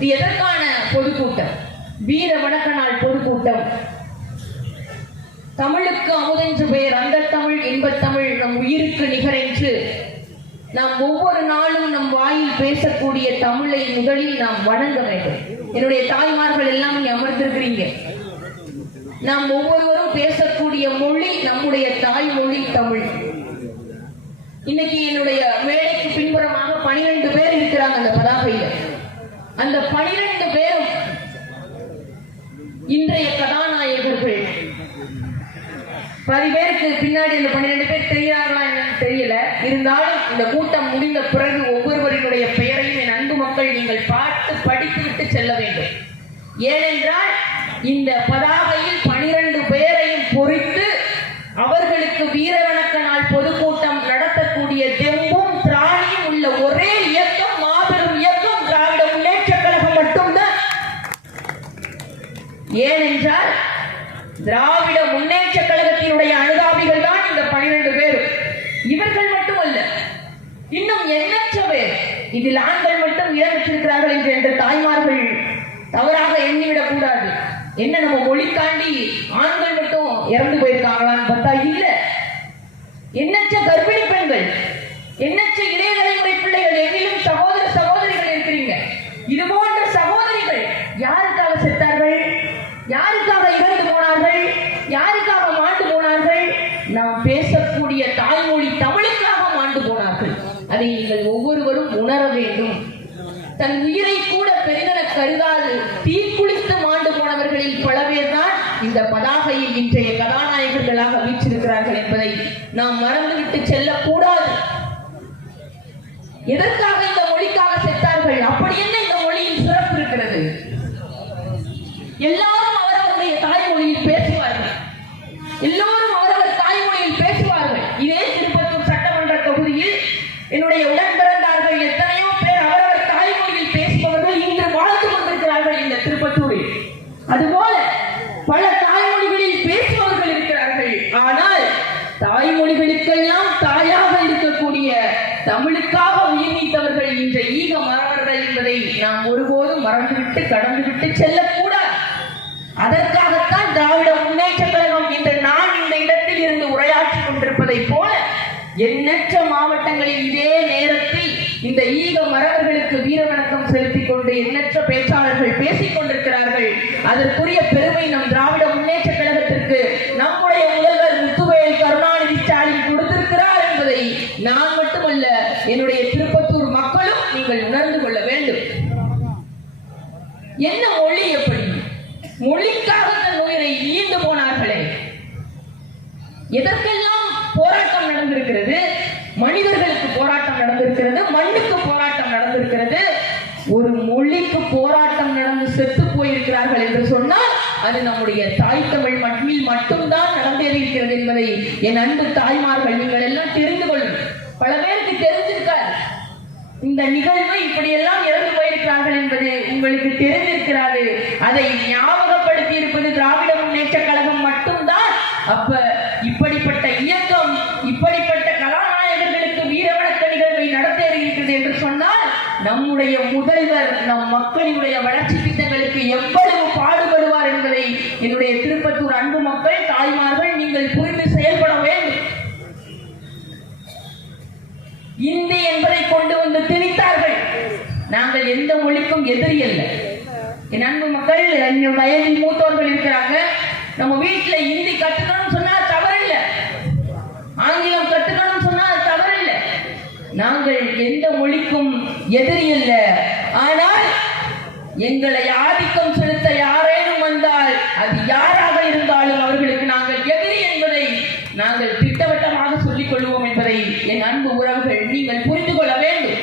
இது எதற்கான பொதுக்கூட்டம்? வீர வணக்க நாள் பொதுக்கூட்டம். தமிழுக்கு அமுதென்று பெயர் அந்த தமிழ் இன்பத் தமிழ் நம் உயிருக்கு நிகரென்று நாம் ஒவ்வொரு நாளும் நம் வாயில் பேசக்கூடிய தமிழை நிகழில் நாம் வணங்க வேண்டும். என்னுடைய தாய்மார்கள் எல்லாம் இங்கே அமர்ந்திருக்கிறீங்க. நாம் ஒவ்வொருவரும் பேசக்கூடிய மொழி நம்முடைய தாய்மொழி தமிழ். இன்னைக்கு என்னுடைய மேடைக்கு பின்புறமாக பனிரெண்டு பேர் இருக்கிறாங்க அந்த பதாகையில். அந்த பனிரெண்டு பேரும் இன்றைய கதாநாயகர்கள். பாதி பேருக்கு பின்னாடி இந்த பன்னிரெண்டு பேர் தெரிகிறார்களா என்னன்னு தெரியல. இருந்தாலும் இந்த கூட்டம் முடிந்த பிறகு ஒவ்வொருவரினுடைய பெயரையும் என் அன்பு மக்கள் நீங்கள் பார்த்து படித்துவிட்டு செல்ல வேண்டும். ஏனென்றால் இந்த பதாகையில் திராவிட முன்னேற்ற கழகத்தினுடைய அனுதாபிகள் தான் இந்த பனிரெண்டு பேர். இவர்கள் மட்டுமல்ல இன்னும் எண்ணற்ற பேர். இதில் ஆண்கள் மட்டும் இடம் பெற்றிருக்கிறார்கள் என்று என்ற தாய்மார்கள் தவறாக எண்ணிவிடக் கூடாது. என்ன நம்ம மொழி தாண்டி ஆண்கள் மட்டும் இறந்து போயிருக்காங்களான்னு பார்த்தா இல்ல. எண்ணற்ற கர்ப்பிணி பெண்கள் எண்ணற்ற இளைய இருக்கக்கூடிய தாய்மொழி தமிழுக்காக மாண்டு போனார்கள். அதை நீங்கள் ஒவ்வொருவரும் உணர வேண்டும். தன் உயிரை கூட பெரிதென கருதாது தீக்குளித்து மாண்டு போனவர்களில் பல பேர் தான் இந்த பதாகையை இன்றைய கதாநாயகர்களாக வீற்றிருக்கிறார்கள் என்பதை நாம் மறந்துவிட்டு செல்லக்கூடாது. எதற்காக இந்த மொழிக்காக செத்தார்கள்? அப்படி என்ன இந்த மொழியின் சிறப்பு இருக்கிறது? எல்லாரும் அவரவருடைய தாய்மொழியில் பேசுவார்கள். எல்லோரும் என்னுடைய உடன் பிறந்தார்கள் எத்தனையோ பேர் அவரவர் தாய்மொழியில் பேசுபவர்கள் இன்று வாழ்ந்து கொண்டிருக்கிறார்கள் இந்த திருப்பத்தூரில் அதுபோல பல தாய்மொழிகளில் பேசுபவர்கள் இருக்கிறார்கள் ஆனால் தாய்மொழிகளுக்கெல்லாம் தாயாக இருக்கக்கூடிய தமிழுக்காக உயிர் நீத்தவர்கள் இன்ற ஈக மறவர்கள் என்பதை நாம் ஒருபோதும் மறந்துவிட்டு கடந்துவிட்டு செல்லக்கூடாது அதற்காகத்தான் திராவிட முன்னேற்ற கழகம் இன்று நான் இந்த இடத்தில் இருந்து உரையாற்றிக் கொண்டிருப்பதைப் போல எண்ணற்ற மாவட்டங்களில் இதே நேரத்தில் இந்த ஈக மறவர்களுக்கு வீர வணக்கம் செலுத்திக் கொண்டு எண்ணற்ற பேச்சாளர்கள் பேசிக் கொண்டிருக்கிறார்கள் அதற்குரிய பெருமை நம் திராவிட முன்னேற்ற கழகத்திற்கு நம்முடைய சொன்னால் அது நம்முடைய தாய் தமிழ் மண்ணில் மட்டும்தான் நடந்தேறியிருக்கிறது என்பதை என் அன்பு தாய்மார்கள் நீங்கள் எல்லாம் தெரிந்து கொள்ளும். பல பேருக்கு தெரிஞ்சிருக்கார். இந்த நிகழ்வு இப்படியெல்லாம் இறந்து போயிருக்கிறார்கள் என்பது உங்களுக்கு தெரிந்திருக்கிறாரு அதை ஞாபகப்படுத்தி இருப்பது திராவிட முன்னேற்ற கழகம் மட்டும்தான். அப்ப இப்படிப்பட்ட இயக்கம் இப்படிப்பட்ட கலாநாயகர்களுக்கு வீரவணக்க நிகழ்வை நடத்த இருக்கிறது என்று சொன்னால் நம்முடைய முதல்வர் நம் மக்களினுடைய வள திட்டங்களுக்கு எவ்வளவு பாடுபடுவார் என்பதை என்னுடைய திருப்பத்தூர் அன்பு மக்கள் தாய்மார்கள் நீங்கள் புரிந்து செயல்பட வேண்டும். இந்தி என்பதை கொண்டு வந்து திணித்தார்கள். நாங்கள் எந்த மொழிக்கும் எதிரி அல்ல. என் அன்பு மக்கள் என் வயதில் மூத்தோர்கள் இருக்கிறாங்க. நம்ம வீட்டுல இந்தி கத்துக்கணும்னு சொன்னா தவறில்லை. ஆங்கிலம் கத்துக்கணும்னு சொன்னா தவறில்லை. நாங்கள் எந்த மொழிக்கும் எதிரி அல்ல. ஆனால் எங்களை ஆதிக்கம் செலுத்த யாரேனும் வந்தால் அது யார் இருந்தாலும் அவர்களுக்கு நாங்கள் எதிரி என்பதை நாங்கள் கொள்வோம் என்பதை என் அன்பு உறவுகள் நீங்கள் புரிந்து கொள்ள வேண்டும்.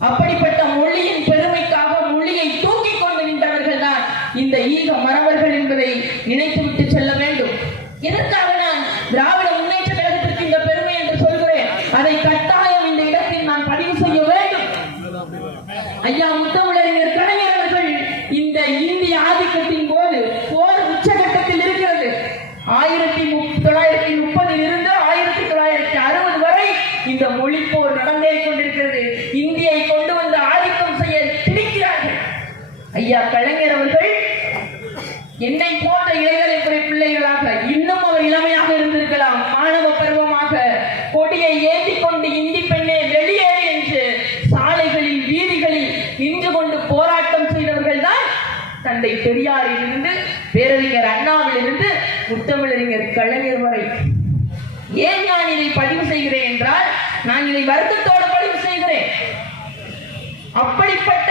அப்படிப்பட்ட மொழியின் பெருமைக்காக மொழியை தூக்கி கொண்டு நின்றவர்கள் தான் இந்த ஈக மறவர்கள் என்பதை நினைத்து செல்ல வேண்டும் எதற்காக நான் திராவிட முன்னேற்ற கழகத்திற்கு இந்த பெருமை என்று சொல்கிறேன் அதை கட்டாயம் இந்த இடத்தில் நான் பதிவு செய்ய வேண்டும் ஐயா முத்தமிழறிஞர் கலைஞர் அவர்கள் இந்த இந்திய ஆதிக்கத்தின் போது போர் உச்சகட்டத்தில் இருக்கிறது ஆயிரத்தி முப்- தொள்ளாயிரத்தி முப்பதில் இருந்து ஆயிரத்தி தொள்ளாயிரத்தி அறுபது வரை இந்த கொண்டிருக்கிறது. இந்தியை கொண்டு வந்து ஆதிக்கம் செய்ய திணிக்கிறார்கள். ஐயா கலைஞர் அவர்கள் என்னை போன்ற இளைஞரை பிள்ளைகளாக இன்னும் அவர் இளமையாக இருந்திருக்கலாம். மாணவ பருவமாக கொடியை ஏந்தி கொண்டு இந்தி பெண்ணே வெளியேறு என்று சாலைகளில் வீதிகளில் நின்று கொண்டு போராட்டம் செய்தவர்கள் தான் தந்தை பெரியாரில் இருந்து பேரறிஞர் அண்ணாவில் இருந்து முத்தமிழறிஞர் கலைஞர் வருத்தத்தோடு பதிவு செய்கிறேன். அப்படிப்பட்ட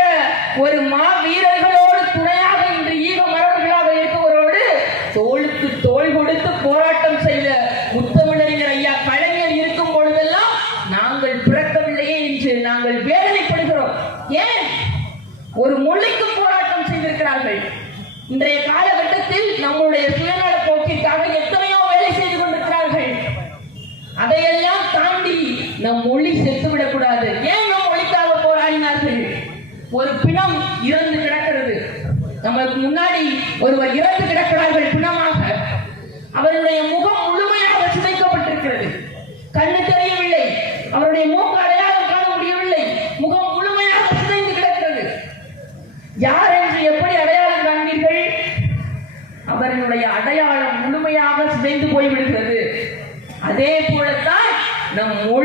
ஒரு மா வீரர்கள் துணையாக இன்று ஈக மரபர்களாக இருப்பவரோடு தோளுக்கு தோள் கொடுத்து போராட்டம் செய்த முத்தமிழறிஞர் ஐயா கலைஞர் இருக்கும் பொழுதெல்லாம் நாங்கள் பிறக்கவில்லையே என்று நாங்கள் வேதனைப்படுகிறோம் ஏன் ஒரு மொழிக்கு போராட்டம் செய்திருக்கிறார்கள் இன்றைய காலகட்டத்தில் நம்முடைய சுயநல போக்கிற்காக எத்தனையோ வேலை செய்து கொண்டிருக்கிறார்கள் அதையெல்லாம் தாண்டி நம் மொழி செத்துவிடக் கூடாது ஏன் நம் மொழிக்காக போராடினார்கள் ஒரு பிணம் இறந்து கிடக்கிறது நமக்கு முன்னாடி ஒருவர் இறந்து கிடக்கிறார்கள் பிணமாக. அவருடைய முகம் முழுமையாக சிதைக்கப்பட்டிருக்கிறது கண்ணு தெரியவில்லை. அவருடைய மூக்கு அடையாளம் காண முடியவில்லை. முகம் முழுமையாக சிதைந்து கிடக்கிறது. யார் என்று எப்படி அடையாளம் காண்பீர்கள்? அவருடைய அடையாளம் முழுமையாக சிதைந்து போய்விடுகிறது. அதே போலத்தான் நம் மொழி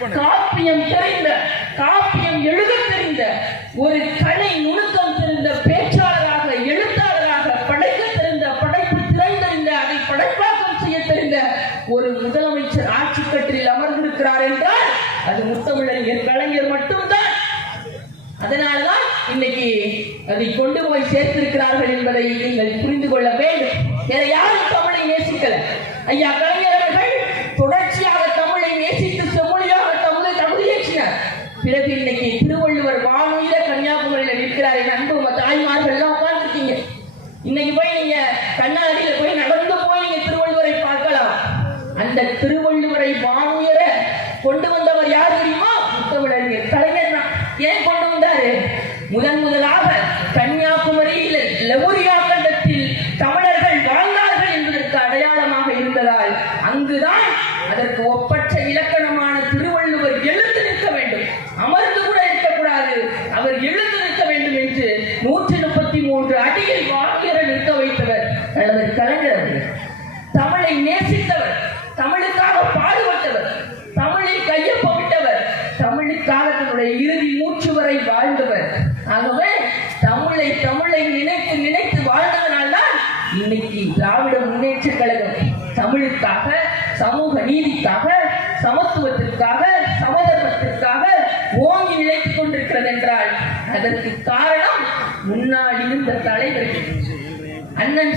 காப்பியம் தெரிந்த காப்பியம் எழுத தெரிந்த ஒரு கலை நுணுக்கம் தெரிந்த பேச்சாளராக எழுத்தாளராக படைக்க தெரிந்த படைப்பு திறன் தெரிந்த அதை படைப்பாக்கம் செய்ய தெரிந்த ஒரு முதலமைச்சர் ஆட்சி கட்டில் அமர்ந்திருக்கிறார் என்றால் அது முத்தமிழறிஞர் கலைஞர் மட்டும்தான். அதனால்தான் இன்னைக்கு அதை கொண்டு போய் சேர்த்திருக்கிறார்கள் என்பதை நீங்கள் புரிந்து கொள்ள வேண்டும். வேற யாரும் தமிழை நேசிக்கல. ஐயா திருவள்ளுவர் வானுயிர கன்னியாகுமரியில நிற்கிறார். என் அன்பு உங்க தாய்மார்கள் எல்லாம் உட்கார்ந்துருக்கீங்க. இன்னைக்கு போய் நீங்க கண்ணாடியில போய் நடந்து போய் நீங்க திருவள்ளுவரை பார்க்கலாம் அந்த திருவள்ளுவரை வானுயர கொண்டு வந்தவர் யார் தெரியுமா முத்தமிழறிஞர் கலைஞர் தான் ஏன் கொண்டு வந்தாரு முதன் முதலாக கன்னியாகுமரியில் லெமுரியா கண்டத்தில் தமிழர்கள் வாழ்ந்தார்கள் என்பதற்கு அடையாளமாக இருந்ததால் அங்குதான் அதற்கு ஒப்பற்ற இலக்கணமான திருவள்ளுவர் எழுந்து நிற்க வேண்டும் அமர்ந்து கூட இருக்கக்கூடாது அவர் எழுந்து நிற்க வேண்டும் என்று நூற்றி முப்பத்தி மூன்று அடியில் வாக்கியர நிற்க வைத்தவர் அல்லது கலைஞர் தமிழை நேசித்தவர்.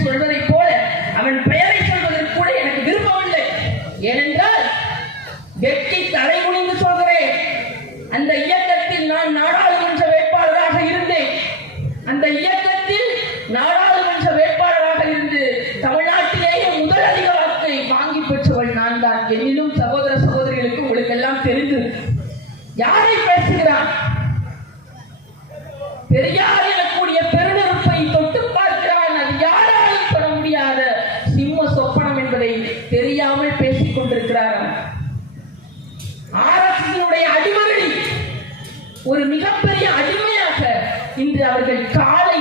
சொல்வதைப் போல அவன் பெயரை தெரியாமல் பேசிக் கொண்டிருக்கிறாராம் ஆர்எஸ்எஸ்னுடைய அடிமகளி ஒரு மிகப்பெரிய அடிமையாக இன்று அவர்கள் காலை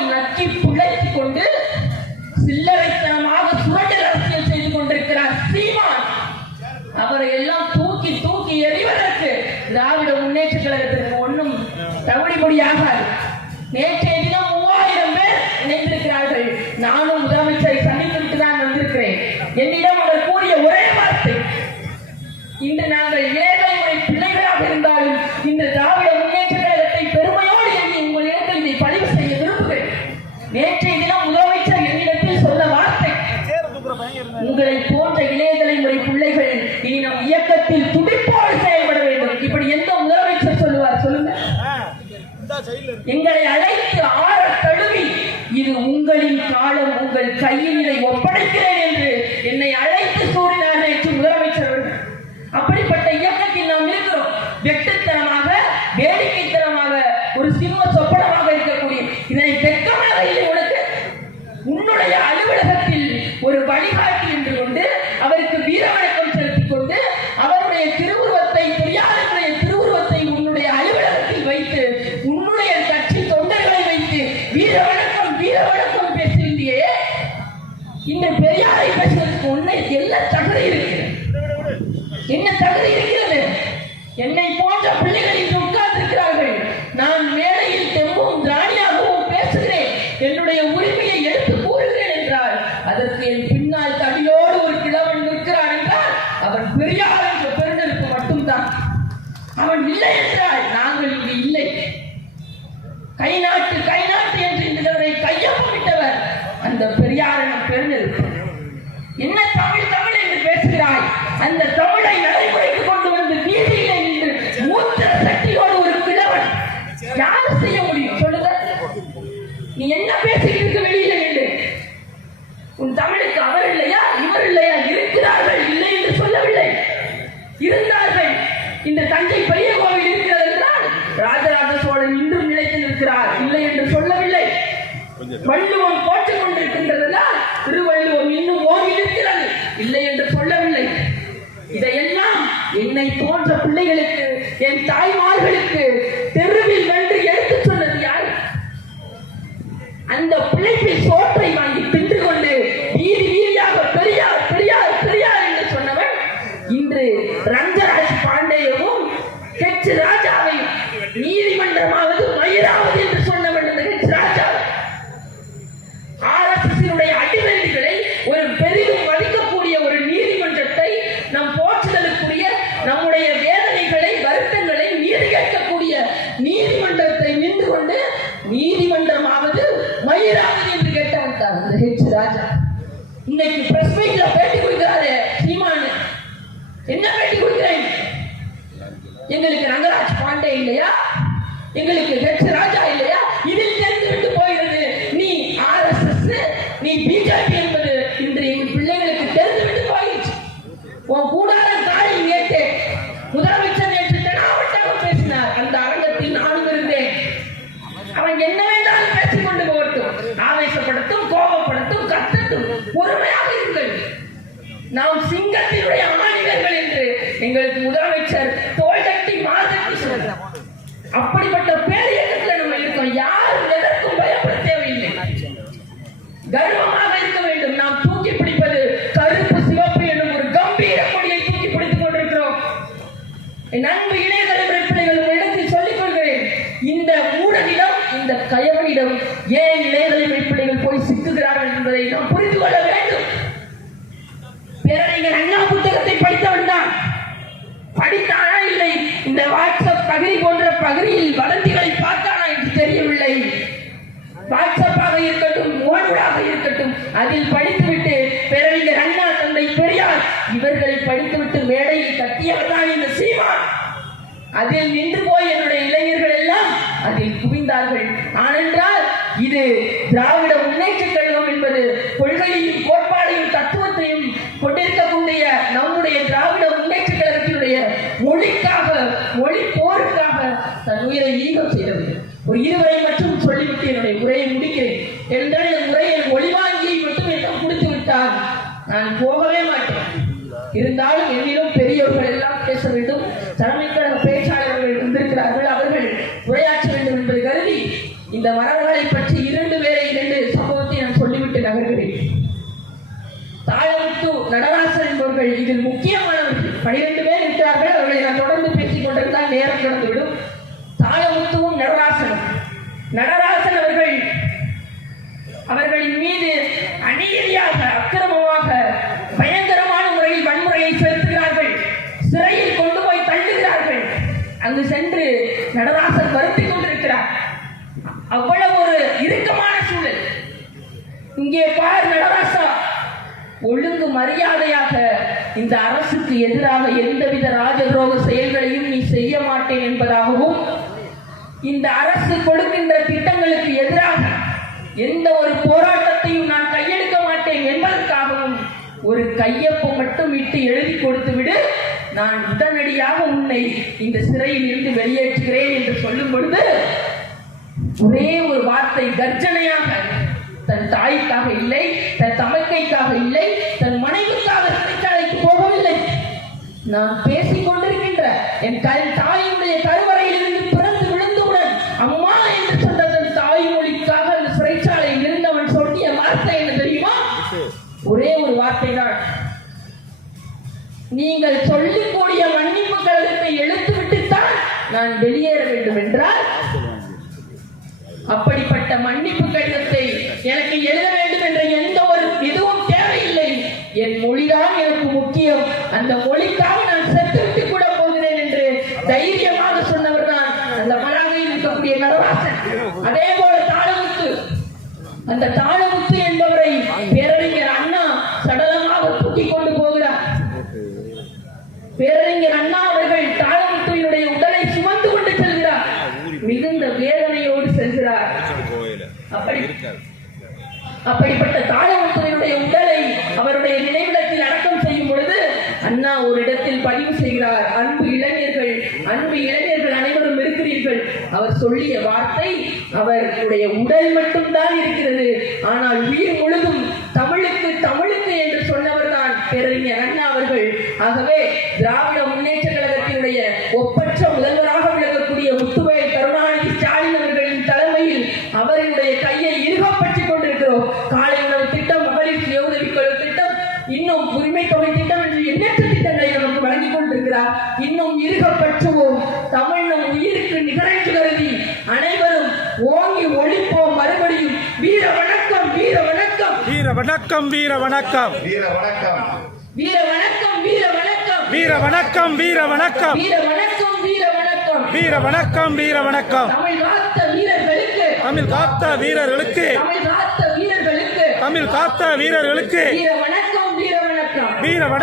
கையில் இதை ஒப்படைக்கிறேன் என்று என்னை அழைத்து கூறினார் நேற்று முதலமைச்சர் அவர்கள். அப்படிப்பட்ட இயக்கத்தில் நாம் இருக்கிறோம். வெட்டுத்தனமாக வேடிக்கைத்தனமாக ஒரு சிம்ம சொப்பனமாக உன் தமிழுக்கு அவர் இல்லையா? இவர் இல்லையா? இருக்கிறார்கள் இல்லை என்று சொல்லவில்லை. இருந்தார்கள். இந்த தஞ்சை பெரிய கோவில் இருக்கிறது என்றால் ராஜராஜ சோழன் இன்றும் நிலைத்து நிற்கிறார் இல்லை என்று சொல்லவில்லை. வள்ளுவம் போட்டுக் கொண்டிருக்கின்றதெல்லாம் திருவள்ளுவம் இன்னும் ஓங்கி நிற்கிறது இல்லை என்று சொல்லவில்லை. இதையெல்லாம் என்னை போன்ற பிள்ளைகளுக்கு என் தாய்மார்களுக்கு ரங்கராஜ் பாண்டேயவும் ஹெச் ராஜாவையும் எங்களுக்கு ரங்கராஜ் பாண்டே இல்லையா? எங்களுக்கு ஹெச் ராஜா இல்லையா? இதில் அப்படிப்பட்ட பேரியக்கத்தில் நம்ம இருக்கோம். யாரும் எதற்கும் பயப்பட தேவையில்லை. கர்வமாக இருக்க வேண்டும். நாம் தூக்கி பிடிப்பது கருப்பு சிவப்பு என்னும் ஒரு கம்பீர கொடியை தூக்கி பிடித்துக் கொண்டிருக்கிறோம். என் அன்பு இளைய தலைமுறை உங்களிடத்தில் சொல்லிக் கொள்கிறேன். இந்த மூடனிடம் இந்த கயவனிடம் ஏன் இளைய தலைமுறை பிள்ளைகள் போய் சிக்குகிறார்கள் என்பதை நாம் புரிந்து கொள்ள வேண்டும். பேரறிஞர் அண்ணா புத்தகத்தை படித்தவன் தான். படித்தானா இல்லை? இந்த வாட்ஸ்அப் தகுதி அதில் படித்துவிட்டு பேரறிஞர் அண்ணா தந்தை பெரியார் இவர்களை படித்துவிட்டு மேடையில் தட்டியவர்தான் இந்த சீமான். அதில் நின்று போய் என்னுடைய இளைஞர்கள் எல்லாம் அதில் குவிந்தார்கள். ஆனென்றால் இது திராவிட முன்னேற்ற கழகம் என்பது கொள்கையையும் கோட்பாடையும் தத்துவத்தையும் கொண்டிருக்கக்கூடிய நம்முடைய திராவிட முன்னேற்ற கழகத்தினுடைய மொழிக்காக மொழி போருக்காக தன் உயிரை ஈகம் செய்தது ஒரு இருவரை நான் போகவே மாட்டேன். இருந்தாலும் என்னிலும் பெரியவர்கள் எல்லாம் பேச வேண்டும் தலைமை கழக பேச்சாளர்கள் வந்திருக்கிறார்கள் அவர்கள் உரையாற்ற வேண்டும் என்பதை கருதி இந்த மரபுகளை பற்றி இரண்டு பேரை இரண்டு சம்பவத்தை நான் சொல்லிவிட்டு நகர்கிறேன் தாழமுத்து நடராசன் என்பவர்கள் இதில் முக்கியமானவர்கள் பனிரெண்டு பேர் இருக்கிறார்கள் அவர்களை நான் தொடர்ந்து பேசிக் கொண்டிருந்தால் நேரம் கடந்துவிடும் தாழமுத்துவும் நடராசனும் நடராசன் அவர்கள் அவர்களின் மீது அநீதியாக அக்கிரமமாக பயங்கரமான முறையில் வன்முறையை செலுத்துகிறார்கள் சிறையில் கொண்டு போய் தள்ளுகிறார்கள் அங்கு சென்று நடராசன் வருத்தி கொண்டிருக்கிறார். அவ்வளவு ஒரு இறுக்கமான சூழல். இங்கே பார் நடராசா ஒழுங்கு மரியாதையாக இந்த அரசுக்கு எதிராக எந்தவித ராஜதுரோக செயல்களையும் நீ செய்ய மாட்டேன் என்பதாகவும் இந்த அரசு கொடுக்கின்ற திட்டங்களுக்கு எதிராக எந்த ஒரு போராட்டத்தையும் நான் கையெழுக்க மாட்டேன் என்பதற்காகவும் ஒரு கையொப்பம் மட்டும் இட்டு எழுதி கொடுத்து விடு நான் உடனடியாக உன்னை இந்த சிறையில் இருந்து வெளியேற்றுகிறேன் என்று சொல்லும் பொழுது ஒரே ஒரு வார்த்தை கர்ஜனையாக தன் தாய்க்காக இல்லை தன் தமக்கைக்காக இல்லை தன் மனைவிக்காக சிறைச்சாலைக்கு போகவில்லை. நான் அப்படிப்பட்ட மன்னிப்பு கடிதத்தை எனக்கு எழுத வேண்டும் என்ற எந்த ஒரு இதுவும் தேவையில்லை. என் மொழிதான் எனக்கு முக்கியம். அந்த மொழிக்காக நான் செத்துவிட்டு கூட போகிறேன் என்று தைரியமாக சொன்னவர் தான் அந்த மலாகையில் இருக்கக்கூடிய நடராசன் அதே போல தாளமுத்து. அந்த தாளமுத்து என்பவரை பேரறிஞர் அண்ணா சடலமாக தூக்கிக் கொண்டு போகிறார் பேரறிஞர் அண்ணா அவர்கள் தாளமுத்துவினுடைய உடலை சுமந்து கொண்டு செல்கிறார் மிகுந்த வேதனையோடு செல்கிறார் அப்படி அப்படிப்பட்ட தாழமுத்துவனுடைய உடலை அவருடைய நினைவிடத்தில் அடக்கம் செய்யும் பொழுது அண்ணா ஒரு இடத்தில் பதிவு செய்கிறார். அன்பு இளைஞர்கள் அன்பு இளைஞர்கள் அனைவரும் இருக்கிறீர்கள். அவர் சொல்லிய வார்த்தை அவருடைய உடல் மட்டும்தான் இருக்கிறது. ஆனால் உயிர் முழுதும் தமிழுக்கு தமிழுக்கு என்று சொன்னவர் தான் பேரறிஞர் அண்ணா அவர்கள். ஆகவே திராவிட முன்னேற்ற கழகத்தினுடைய ஒப்பற்ற இன்னும் உரிமை தொகை திட்டம் என்று எண்ணற்ற திட்டங்களை நமக்கு வழங்கிக் கொண்டிருக்கிறார். இன்னும் இறுகப்பற்றுவோம் தமிழ் நம் உயிருக்கு நிகழ்ச்சி கருதி அனைவரும் ஓங்கி ஒழிப்போம் மறுபடியும். வீர வணக்கம் வீர வணக்கம். வீர வணக்கம் வீர வணக்கம். வீர வணக்கம். வீர வணக்கம் வீர வணக்கம். வீர வணக்கம் வீர வணக்கம். வீர வணக்கம் வீர வணக்கம். வீர வணக்கம் வீர வணக்கம். தமிழ் காத்த வீரர்களுக்கு. தமிழ் காத்த வீரர்களுக்கு. தமிழ் காத்த வீரர்களுக்கு. தமிழ் காத்த வீரர்களுக்கு. వీరవడ